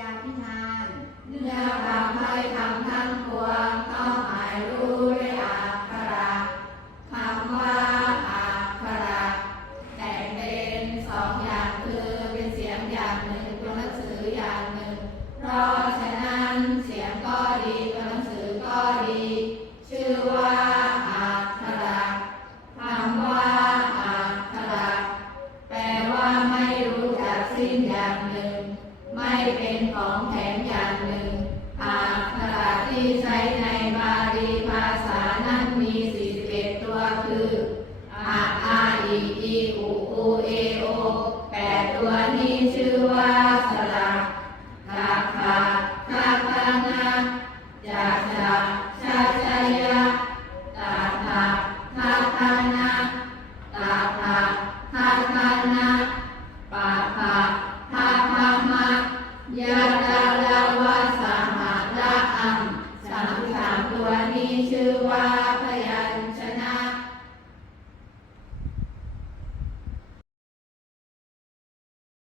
ยาพิธานเนื้อคำให้คำทั้งปวงต้องหมายรู้ด้วยอักขระคำว่าอักขระแต่งเป็นสองอย่างคือเป็นเสียงอย่างหนึ่งตัวหนังสืออย่างหนึ่ง เพราะฉะนั้นเสียงก็ดีตัวหนังสือก็ดี ชื่อว่าอักขระคำว่าอักขระแปลว่าไม่รู้จักสิ้นอย่างหนึ่ง ไม่เป็นของแถมอย่างหนึ่งอักขระที่ใช้ในบาลีภาษานั้นมี 41 ตัวคืออะอาอีอีอุอูเอโอแปดตัวนี้ชื่อว่าสระคาคาคาคานาจาจาชาชายะตาตาคาคานาตาตาคาคา